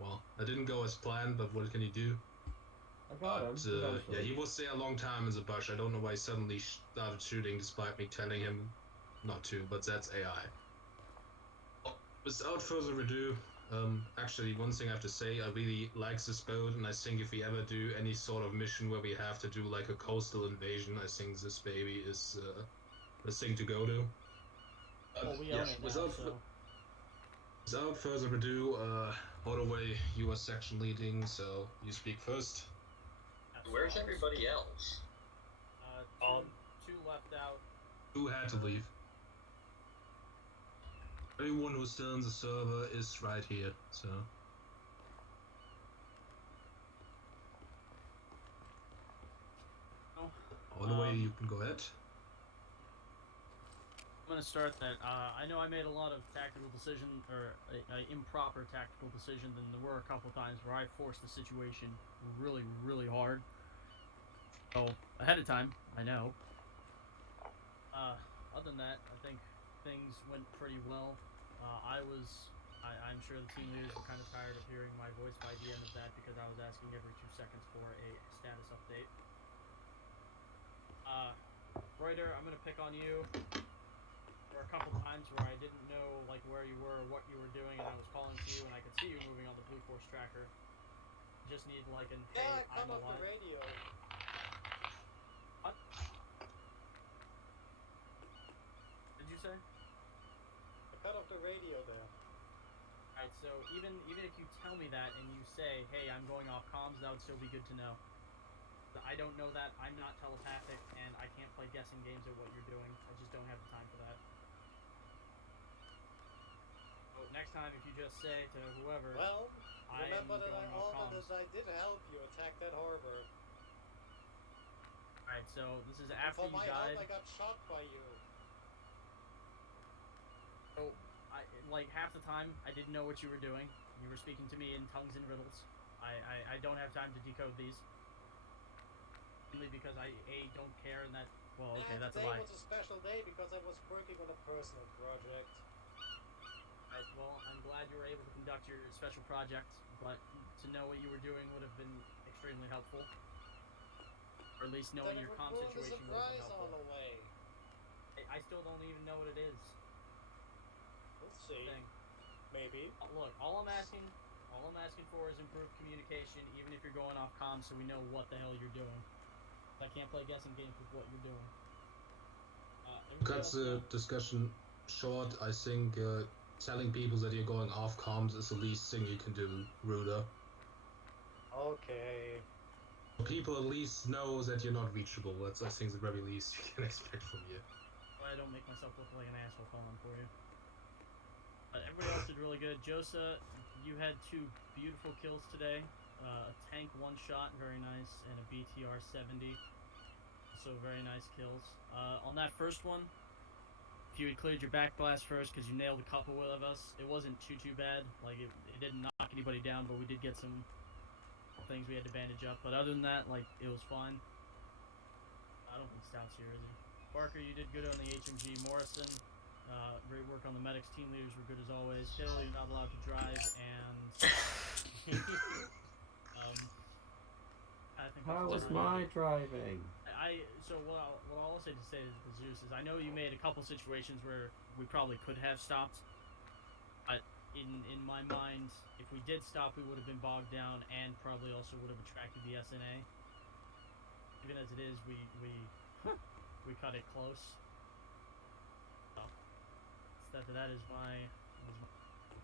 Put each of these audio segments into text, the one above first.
well, I didn't go as planned, but what can you do? I got him. Yeah, he was there a long time as a bush. I don't know why he suddenly started shooting despite me telling him not to, but that's AI. Without further ado, actually, one thing I have to say, I really like this boat, and I think if we ever do any sort of mission where we have to do like a coastal invasion, I think this baby is the thing to go to. Well, we own it now, so... Without further ado, Holloway, you are section leading, so you speak first. Where's everybody else? Two left out. Who had to leave? Everyone who's still in the server is right here, so... Holloway, you can go ahead. I'm gonna start that. I know I made a lot of tactical decision, or improper tactical decisions, and there were a couple times where I forced the situation really, really hard. So, ahead of time, I know. Other than that, I think things went pretty well. I'm sure the team leaders were kind of tired of hearing my voice by the end of that because I was asking every 2 seconds for a status update. Reuter, I'm gonna pick on you. There were a couple times where I didn't know like where you were or what you were doing, and I was calling to you, and I could see you moving on the Blue Force tracker. Just need like an hey, I'm cut off alive. the radio. What? Did you say? I cut off the radio there. Alright, so even if you tell me that and you say, hey, I'm going off comms, that would still be good to know. I don't know that, I'm not telepathic, and I can't play guessing games at what you're doing. I just don't have the time for that. So next time, if you just say to whoever, well, remember that I did help you attack that harbor. Alright, so this is after you died. For my help, I got shot by you. So, like half the time, I didn't know what you were doing. You were speaking to me in tongues and riddles. I don't have time to decode these. Because I don't care, and that, well, okay, that's a lie. Today was a special day because I was working on a personal project. Right, well, I'm glad you were able to conduct your special project, but to know what you were doing would have been extremely helpful. Or at least knowing your comm situation would have been helpful. All the way. I still don't even know what it is. We'll see. Maybe. Look, all I'm asking for is improved communication, even if you're going off comms, so we know what the hell you're doing. I can't play guessing games with what you're doing. Cut the discussion short. I think telling people that you're going off comms is the least thing you can do, Ruder. Okay. People at least know that you're not reachable. That's, I think, the very least you can expect from you. Well, I don't make myself look like an asshole calling for you. Everybody else did really good. Josa, you had 2 beautiful kills today. A tank 1-shot, very nice, and a BTR 70. So very nice kills. On that first one, if you had cleared your back blast first, because you nailed a couple of us, it wasn't too bad. Like, it didn't knock anybody down, but we did get some things we had to bandage up. But other than that, like, it was fine. I don't think Stout's here, is he? Barker, you did good on the HMG. Morrison, great work on the medics. Team leaders were good as always. Hill, you're not allowed to drive, and... I think how was my driving? So what I'll also say to Zeus is I know you made a couple situations where we probably could have stopped, but in my mind, if we did stop, we would have been bogged down and probably also would have attracted the SNA. Even as it is, we cut it close. So that is my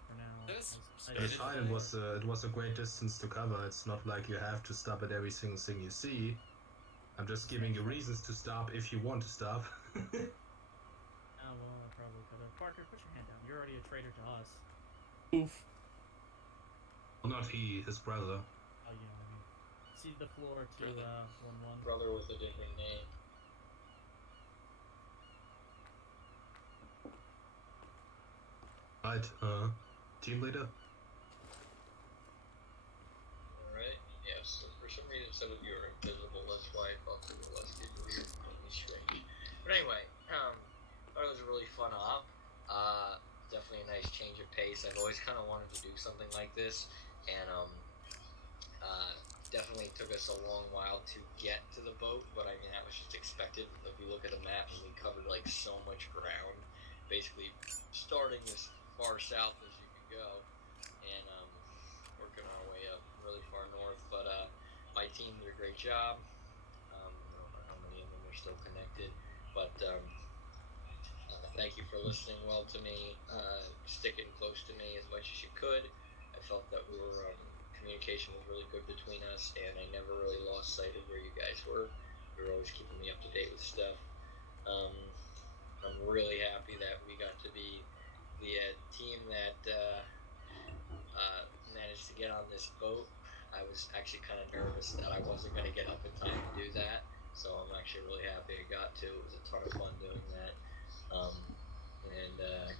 for now. It's fine. It was a great distance to cover. It's not like you have to stop at every single thing you see. I'm just giving you reasons to stop if you want to stop. Oh, well, I probably could have. Parker, put your hand down. You're already a traitor to us. Oof. Well, not he, his brother. Oh, yeah, I mean, cede the floor to 1-1. Brother with a different name. Right, team leader? Alright, yes, for some reason some of you are invisible, that's why I thought they were less weird and strange. But anyway, thought it was a really fun op. Definitely a nice change of pace place. I've always kind of wanted to do something like this, and definitely took us a long while to get to the boat, but I mean that was just expected. If you look at the map, we covered like so much ground, basically starting as far south as you can go, and working our way up really far north. But my team did a great job. I don't know how many of them are still connected, but thank you for listening well to me, sticking close to me as much as you could. I felt that we were communication was really good between us, and I never really lost sight of where you guys were. You were always keeping me up to date with stuff. I'm really happy that we got to be the team that managed to get on this boat. I was actually kind of nervous that I wasn't going to get up in time to do that, so I'm actually really happy I got to. It was a ton of fun doing that.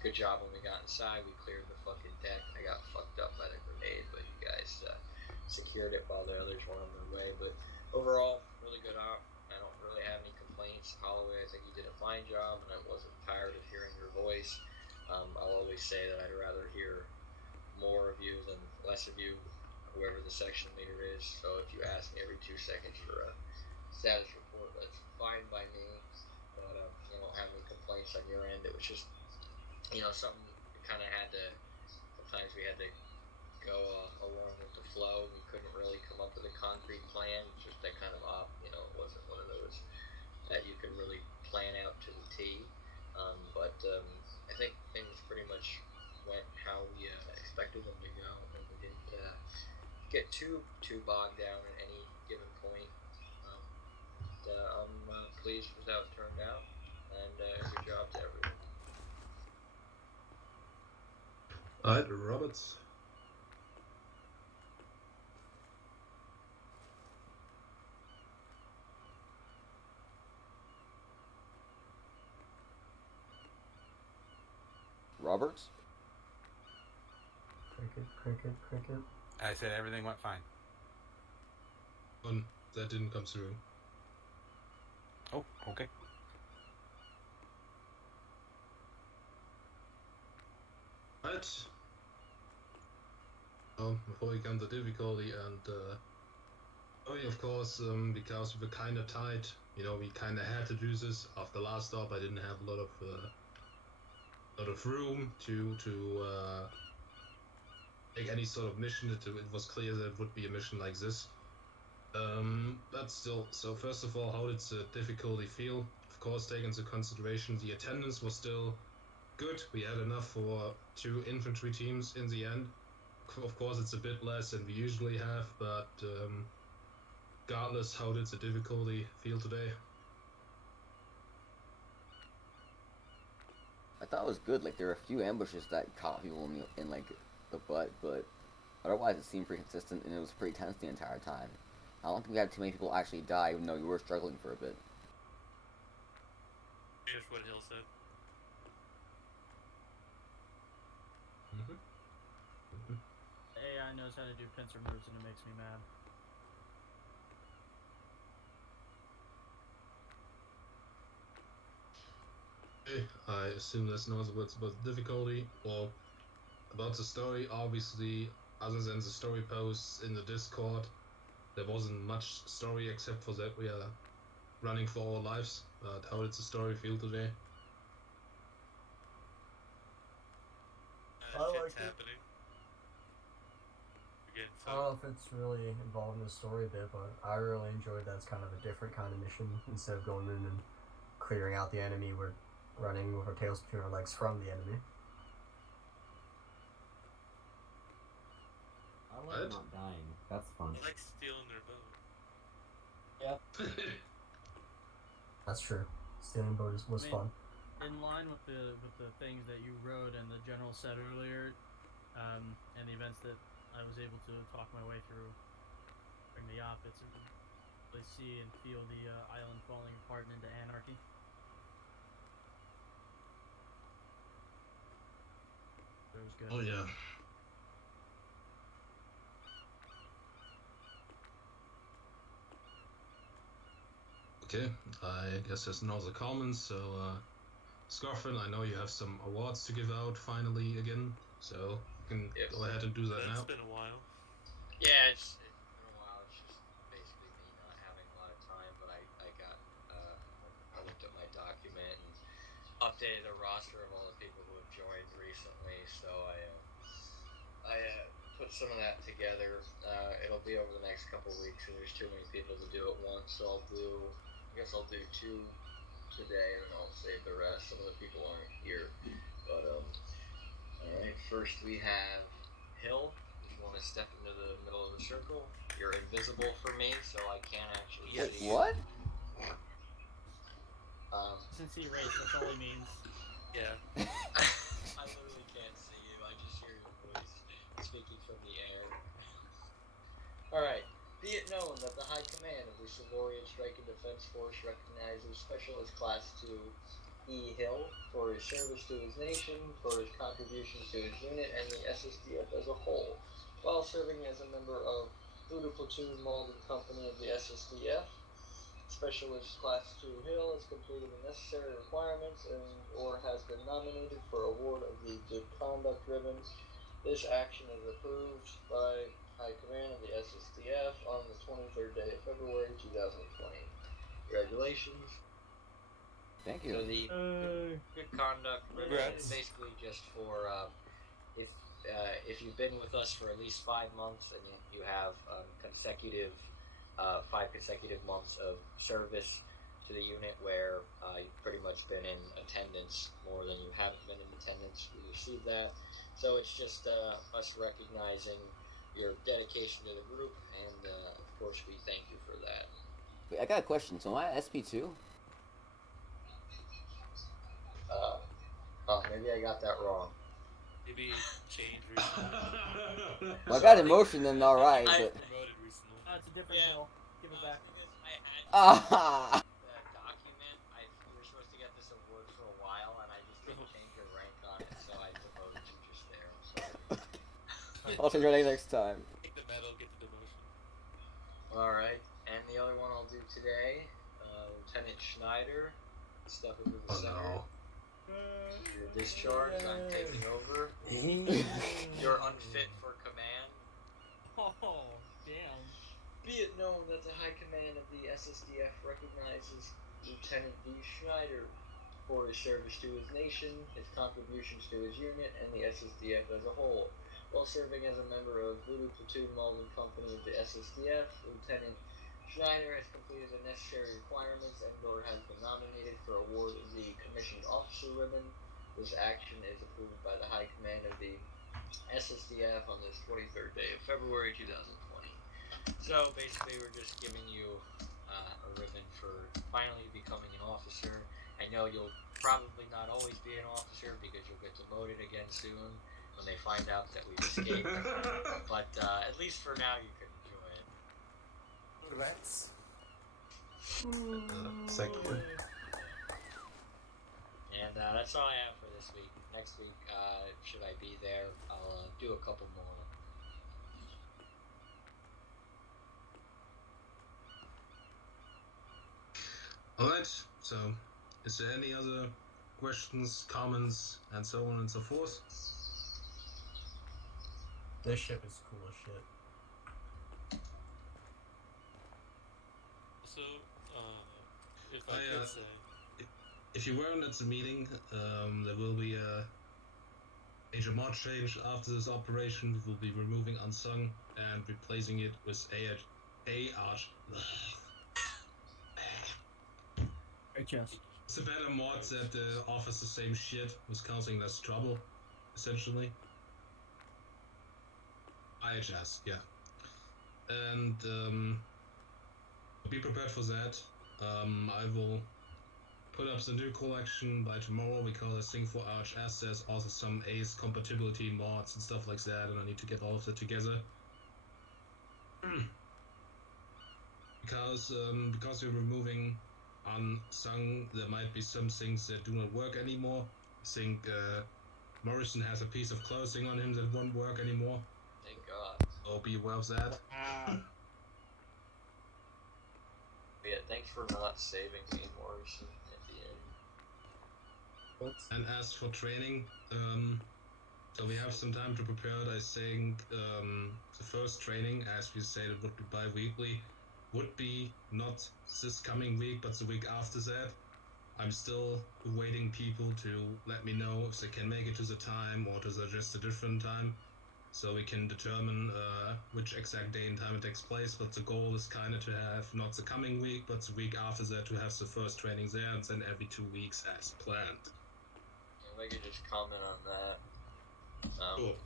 Good job when we got inside. We cleared the fucking deck. I got fucked up by the grenade, but you guys secured it while the others were on their way. But overall, really good op. I don't really have any complaints. Holloway, I think you did a fine job, and I wasn't tired of hearing your voice. I'll always say that I'd rather hear more of you than less of you, whoever the section leader is. So if you ask me every 2 seconds for a status report, that's fine by me. But I don't have any complaints on your end. It was just, something we kind of had to. Sometimes we had to go along with the flow. We couldn't really come up with a concrete plan. It's just that kind of op. It wasn't one of those that you could really plan out to the T. But I think things pretty much went how we expected them to go, and we didn't get too bogged down at any given point. I'm pleased with how it turned out, and good job to everyone. Alright, Roberts. Roberts? Cricket. I said everything went fine. That didn't come through. Oh, okay. Right. Before we come to difficulty, and of course, because we were kind of tight, we kind of had to do this. After last stop, I didn't have a lot of room to make any sort of mission. It was clear that it would be a mission like this. But still, so first of all, how did the difficulty feel? Of course, taking into consideration the attendance was still good. We had enough for 2 infantry teams in the end. Of course, it's a bit less than we usually have, but regardless, how did the difficulty feel today? I thought it was good. Like, there were a few ambushes that caught people in like the butt, but otherwise it seemed pretty consistent, and it was pretty tense the entire time. I don't think we had too many people actually die, even though you were struggling for a bit. Here's what Hill said. AI knows how to do pincer moves, and it makes me mad. Okay, I assume that's not about the difficulty. Well, about the story, obviously, other than the story posts in the Discord, there wasn't much story except for that we are running for our lives. But how did the story feel today? I liked Shit's it. happening. We're getting I don't know if it's really involved in the story a bit, but I really enjoyed that. It's kind of a different kind of mission. Instead of going in and clearing out the enemy, we're running with our tails between our legs from the enemy. I like What? not dying. That's fun. I like stealing their boat. That's true. Stealing boat was fun. In line with the things that you wrote and the general said earlier, and the events that I was able to talk my way through during the op, it's really see and feel the island falling apart and into anarchy. It was good. Oh yeah. Okay, I guess there's no other comments, so Scarfin, I know you have some awards to give out finally again. So you can Yep. go ahead and do that That's now. been a while. Yeah, it's been a while. It's just basically me not having a lot of time, but I looked at my document and updated the roster of all the people who have joined recently. So I put some of that together. It'll be over the next couple of weeks, and there's too many people to do at once. So I guess I'll do 2 today, and then I'll save the rest. Some of the people aren't here, but all right. First we have Hill. If you want to step into the middle of the circle, you're invisible for me, so I can't actually Yes. see you. What? Since he race, that's all he means. Yeah. I literally can't see you. I just hear your voice speaking from the air. Alright. Be it known that the High Command of the Silurian Strike and Defense Force recognizes Specialist Class 2 E. Hill for his service to his nation, for his contributions to his unit, and the SSDF as a whole, while serving as a member of Voodoo Platoon Malden Company of the SSDF. Specialist Class 2 Hill has completed the necessary requirements or has been nominated for award of the Good Conduct Ribbon. This action is approved by High Command of the SSDF on the 23rd day of February 2020. Congratulations. Thank So you. the Good Conduct Ribbon is Congrats. basically just for if you've been with us for at least 5 months and you have 5 consecutive months of service to the unit where you've pretty much been in attendance more than you haven't been in attendance, we receive that. So it's just us recognizing your dedication to the group, and of course we thank you for that. Wait, I got a question. So am I SP2? Maybe I got that wrong. Maybe changed recently. Well, I got emotion then, alright, but... Promoted recently. It's a different Hill. Give it back. Because I had Ah! the document, you were supposed to get this award for a while, and I just didn't change your rank on it, so I promoted you just there. I'm sorry. I'll change your name next time. Take the medal, get the demotion. Alright, and the other one I'll do today, Lieutenant Schneider, step into the center. You're discharged, I'm taking over. You're unfit for command. Oh, damn. Be it known that the High Command of the SSDF recognizes Lieutenant D. Schneider for his service to his nation, his contributions to his unit, and the SSDF as a whole. While serving as a member of Voodoo Platoon Malden Company of the SSDF, Lieutenant Schneider has completed the necessary requirements and/or has been nominated for award of the Commissioned Officer Ribbon. This action is approved by the High Command of the SSDF on this 23rd day of February 2020. So basically, we're just giving you a ribbon for finally becoming an officer. I know you'll probably not always be an officer because you'll get demoted again soon when they find out that we've escaped. But at least for now, you can enjoy it. Congrats. Thank you. And that's all I have for this week. Next week, should I be there, I'll do a couple more. Alright, so is there any other questions, comments, and so on and so forth? This ship is cool as shit. So, if I I, could say, If you weren't at the meeting, there will be a major mod change after this operation. We will be removing Unsung and replacing it with AH. HS. It's a better mod that offers the same shit, with causing less trouble, essentially. IHS, yeah. And be prepared for that. I will put up the new collection by tomorrow. We call this thing for RHS. There's also some ACE compatibility mods and stuff like that, and I need to get all of that together. Because we're removing Unsung, there might be some things that do not work anymore. I think Morrison has a piece of clothing on him that won't work anymore. Thank God. So be aware of that. Yeah, thanks for not saving me, Morrison, at the end. And as for training, So we have some time to prepare it. I think the first training, as we said, it would be bi-weekly, would be not this coming week, but the week after that. I'm still awaiting people to let me know if they can make it to the time or to suggest a different time, so we can determine which exact day and time it takes place. But the goal is kind of to have not the coming week, but the week after that to have the first training there, and then every 2 weeks as planned. If I could just comment on that. Cool.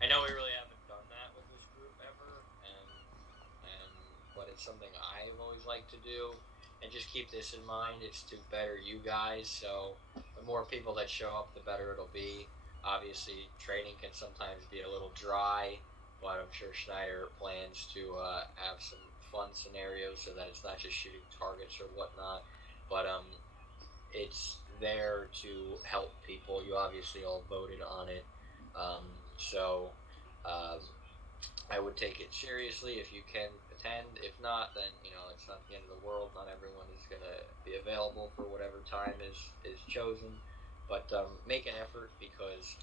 I know we really haven't done that with this group ever, but it's something I've always liked to do. And just keep this in mind, it's to better you guys, so the more people that show up, the better it'll be. Obviously, training can sometimes be a little dry, but I'm sure Schneider plans to have some fun scenarios so that it's not just shooting targets or whatnot, but it's there to help people. You obviously all voted on it, so I would take it seriously if you can attend. If not, then it's not the end of the world. Not everyone is going to be available for whatever time is chosen, but make an effort, because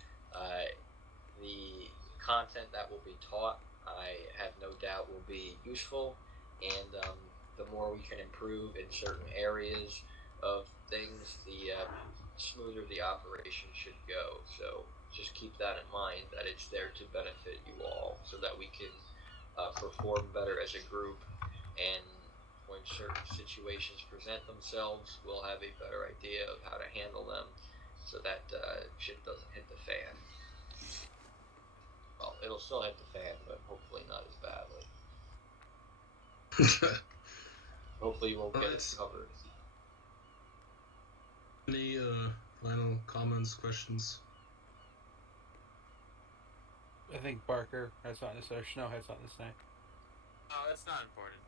the content that will be taught, I have no doubt, will be useful, and the more we can improve in certain areas of things, the smoother the operation should go. So just keep that in mind, that it's there to benefit you all, so that we can perform better as a group, and when certain situations present themselves, we'll have a better idea of how to handle them, so that shit doesn't hit the fan. Well, it'll still hit the fan, but hopefully not as badly. Hopefully you won't get it covered. Any final comments, questions? I think Barker has something to say, or Snow has something to say. Oh, that's not important.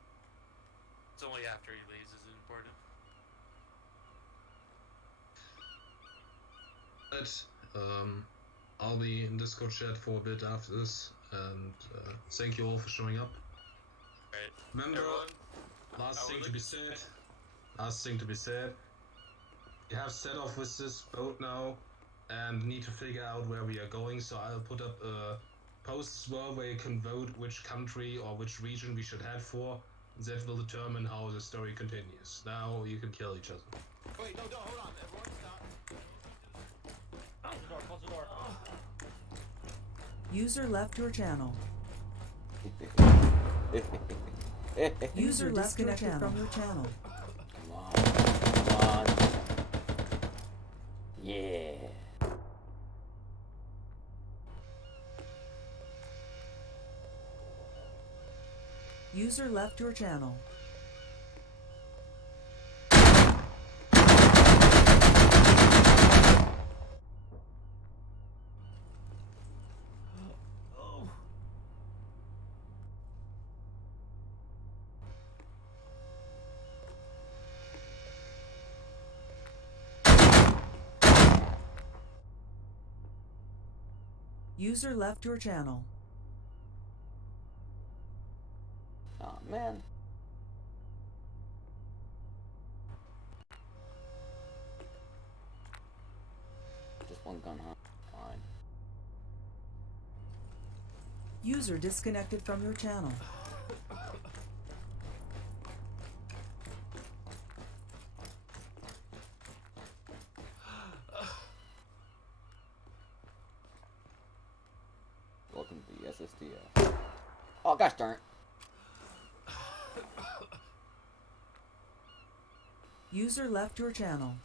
It's only after he leaves is it important. I'll be in Discord chat for a bit after this, and thank you all for showing up. Right. Remember, last thing to be said, we have set off with this boat now, and need to figure out where we are going, so I'll put up a post as well where you can vote which country or which region we should head for. That will determine how the story continues. Now you can kill each other. Wait, no, hold on. Everyone stop. Close the door. User left your channel. User disconnected from your channel. Come on. Yeah. User left your channel. User left your channel. Oh man. Just one gun, huh? Fine. User disconnected from your channel. Welcome to the SSDF. Oh gosh darn it. User left your channel.